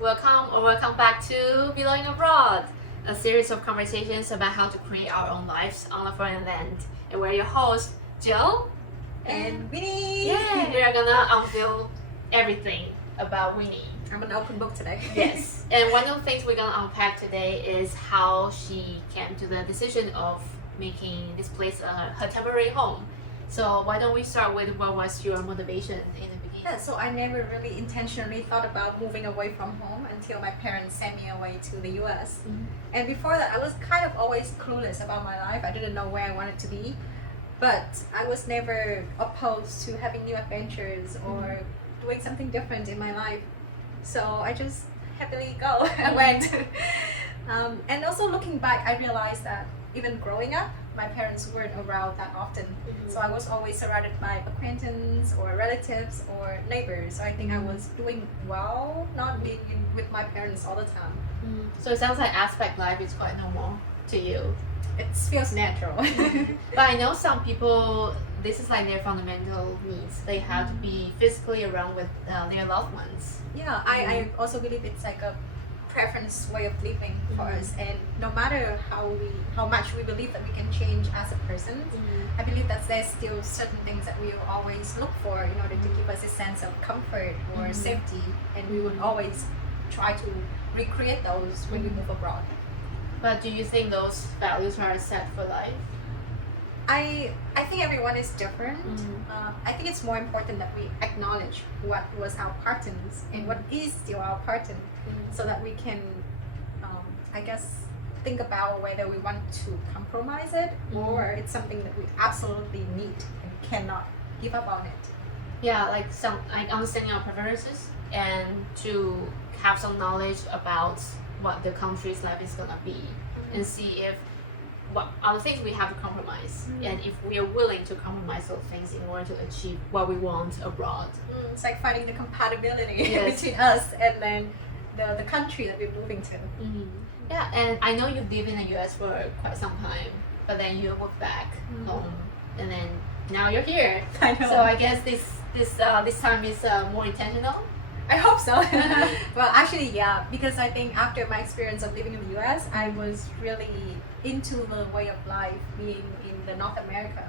welcome back to Belonging Abroad, a series of conversations about how to create our own lives on a foreign land. And we're your hosts, Jill and Winnie. Yeah, we are gonna unveil everything about Winnie. I'm an open book today. Yes, and one of the things we're gonna unpack today is how she came to the decision of making this place her temporary home. So why don't we start with what was your motivation in the beginning? Yeah, so I never really intentionally thought about moving away from home until my parents sent me away to the US. Mm-hmm. And before that, I was kind of always clueless about my life. I didn't know where I wanted to be, but I was never opposed to having new adventures or doing something different in my life. So I just happily go and went. And also looking back, I realized that even growing up, my parents weren't around that often. So I was always surrounded by acquaintances or relatives or neighbors. So I think I was doing well, not being with my parents all the time. So it sounds like aspect life is quite normal to you. It feels natural. But I know some people, this is like their fundamental needs. They have to be physically around with their loved ones. Yeah, I also believe it's like a preference way of living for us, and no matter how much we believe that we can change as a person, I believe that there's still certain things that we will always look for in order to give us a sense of comfort or safety, and we would always try to recreate those when we move abroad. But do you think those values are set for life? I think everyone is different. I think it's more important that we acknowledge what was our patterns and what is still our pattern, so that we can, I guess, think about whether we want to compromise it or it's something that we absolutely need and cannot give up on it. Yeah, like understanding our preferences and to have some knowledge about what the country's life is gonna be, and see if what are the things we have to compromise, and if we are willing to compromise those things in order to achieve what we want abroad. It's like finding the compatibility Yes. between us and then the country that we're moving to. Yeah, and I know you've lived in the US for quite some time, but then you moved back home, and then now you're here. I know. So I guess this time is more intentional. I hope so. Well, actually, yeah, because I think after my experience of living in the US, I was really into the way of life being in the North America.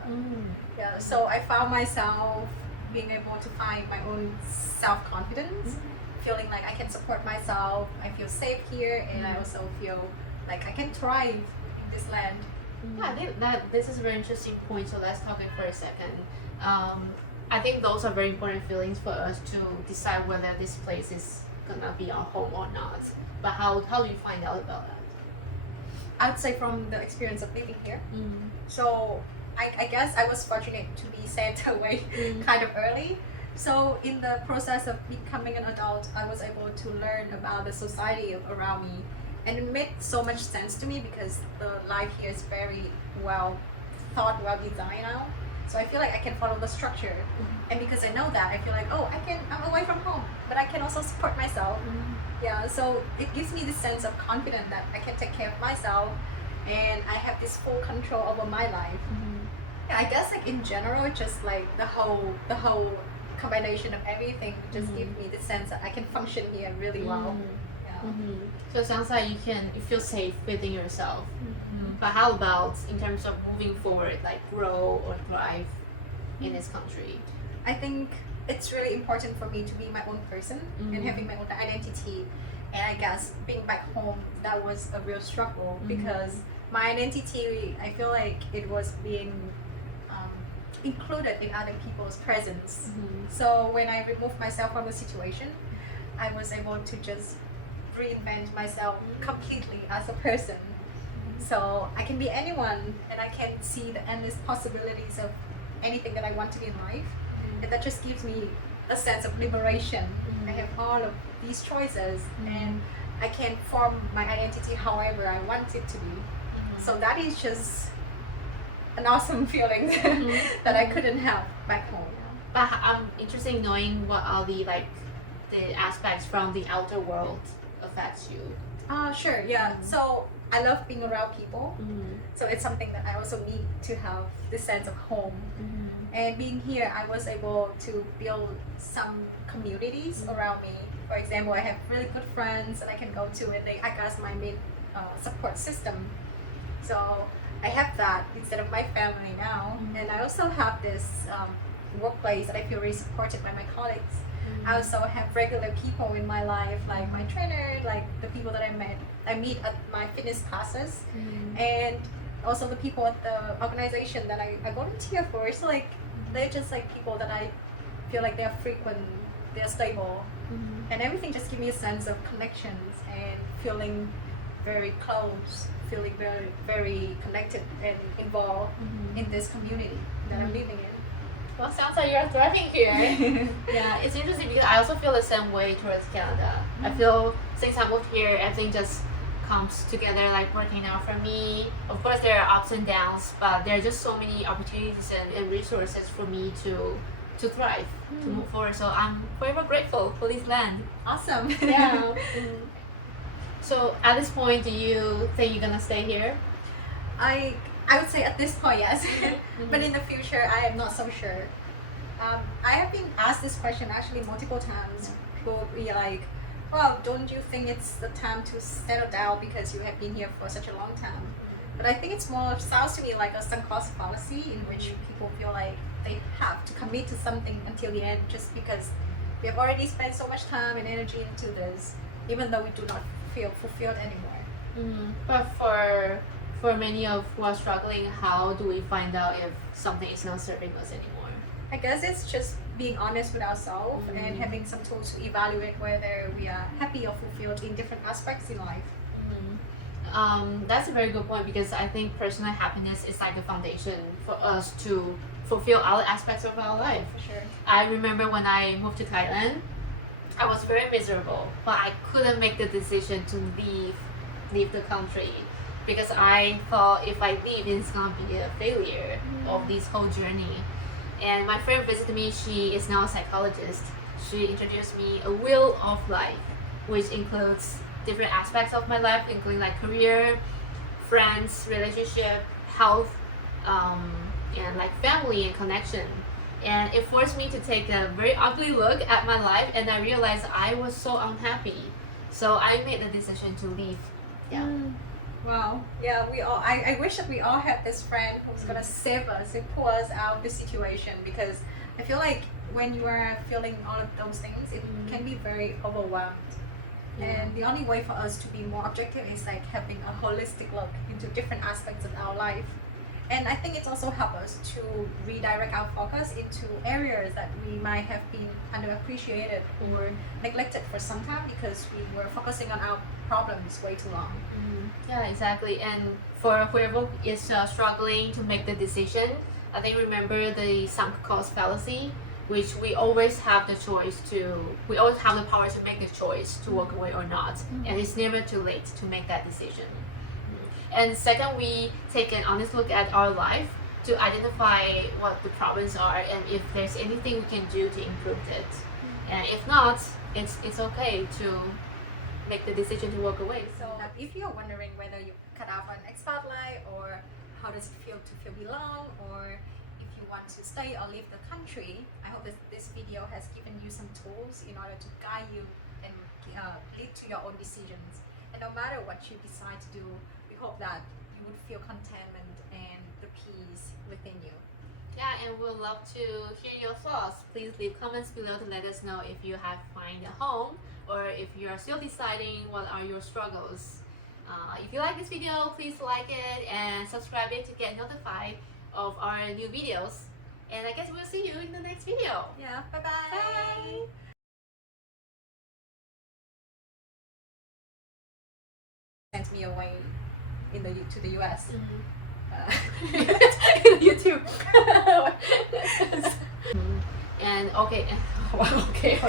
Yeah, so I found myself being able to find my own self-confidence, feeling like I can support myself, I feel safe here, and I also feel like I can thrive in this land. Yeah, I think that this is a very interesting point, so let's talk it for a second. I think those are very important feelings for us to decide whether this place is gonna be our home or not. But how do you find out about that? I'd say from the experience of living here. So I guess I was fortunate to be sent away kind of early. So in the process of becoming an adult, I was able to learn about the society around me, and it made so much sense to me because the life here is very well thought, well designed now. So I feel like I can follow the structure, and because I know that, I feel like, I'm away from home, but I can also support myself. Yeah, so it gives me this sense of confidence that I can take care of myself, and I have this full control over my life. Yeah, I guess like in general, just like the whole combination of everything just gives me the sense that I can function here really well. Yeah. So it sounds like you feel safe within yourself. But how about in terms of moving forward, like grow or thrive in this country? I think it's really important for me to be my own person and having my own identity. And I guess being back home, that was a real struggle because my identity, I feel like it was being included in other people's presence. So when I removed myself from the situation, I was able to just reinvent myself completely as a person. So I can be anyone, and I can see the endless possibilities of anything that I want to be in life. And that just gives me a sense of liberation. I have all of these choices, and I can form my identity however I want it to be. So that is just an awesome feeling that I couldn't have back home. But I'm interested in knowing what are the aspects from the outer world affects you. Sure, yeah. So I love being around people. So it's something that I also need to have this sense of home. And being here, I was able to build some communities around me. For example, I have really good friends that I can go to, and they act as my main support system. So I have that instead of my family now. And I also have this workplace that I feel really supported by my colleagues. I also have regular people in my life, like my trainer, like the people that I meet at my fitness classes, and also the people at the organization that I volunteer for. So like they're just like people that I feel like they're frequent, they're stable, and everything just give me a sense of connections and feeling very close, feeling very, very connected and involved in this community that I'm living in. Well, sounds like you're thriving here. Yeah, it's interesting because I also feel the same way towards Canada. I feel since I moved here, everything just comes together, like working out for me. Of course, there are ups and downs, but there are just so many opportunities and resources for me to thrive, to move forward. So I'm forever grateful for this land. Awesome. Yeah. So at this point, do you think you're gonna stay here? I would say at this point, yes. But in the future, I am not so sure. I have been asked this question actually multiple times. People will be like, well, don't you think it's the time to settle down because you have been here for such a long time? But I think it's more, sounds to me like a sunk cost fallacy in which people feel like they have to commit to something until the end just because we have already spent so much time and energy into this, even though we do not feel fulfilled anymore. But for many of who are struggling, how do we find out if something is not serving us anymore? I guess it's just being honest with ourselves and having some tools to evaluate whether we are happy or fulfilled in different aspects in life. That's a very good point because I think personal happiness is like the foundation for us to fulfill all aspects of our life. For sure. I remember when I moved to Thailand, I was very miserable, but I couldn't make the decision to leave the country because I thought if I leave, it's gonna be a failure of this whole journey. And my friend visited me. She is now a psychologist. She introduced me a wheel of life, which includes different aspects of my life, including like career, friends, relationship, health, and like family and connection. And it forced me to take a very ugly look at my life, and I realized I was so unhappy. So I made the decision to leave. Yeah. Wow. Yeah, we all. I wish that we all had this friend who's gonna save us and pull us out of the situation, because I feel like when you are feeling all of those things, it can be very overwhelmed. And the only way for us to be more objective is like having a holistic look into different aspects of our life. And I think it's also helped us to redirect our focus into areas that we might have been underappreciated or neglected for some time because we were focusing on our problems way too long. Yeah, exactly. And for whoever is struggling to make the decision, I think remember the sunk cost fallacy, which we always have the power to make the choice to walk away or not. And it's never too late to make that decision. And second, we take an honest look at our life to identify what the problems are and if there's anything we can do to improve it. And if not, it's okay to make the decision to walk away. So if you're wondering whether you cut out an expat life, or how does it feel to feel belong, or if you want to stay or leave the country, I hope that this video has given you some tools in order to guide you and lead to your own decisions. And no matter what you decide to do, we hope that you would feel contentment and the peace within you. Yeah, and we'd love to hear your thoughts. Please leave comments below to let us know if you have found a home or if you are still deciding what are your struggles. If you like this video, please like it and subscribe it to get notified of our new videos. And I guess we'll see you in the next video. Yeah, bye-bye. Bye! Sent me away to the US. YouTube. And okay. Okay.